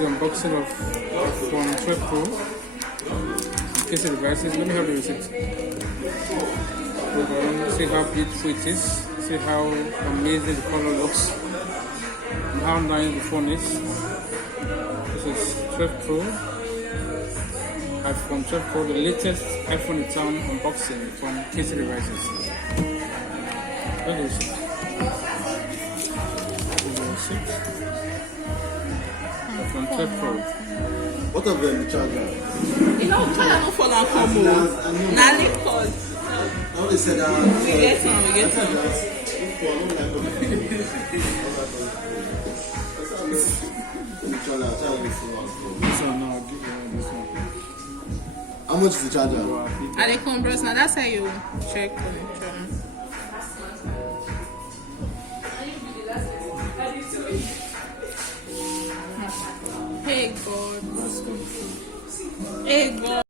Unboxing of iPhone 12 Pro. In case of devices, let me have the receipt. See how beautiful it is. See how amazing the color looks. And how nice the phone is. This is 12 Pro. iPhone 12 Pro, the latest iPhone in town unboxing from KC Devices. Look at this. iPhone 12 Pro. What of them charger? You know, charger no fall and come home. Now leave call. I only said that. We get some. This one now, I'll give you this one. How much is the charger? And they come bros. Now that's how you check. Hey God. Hey God.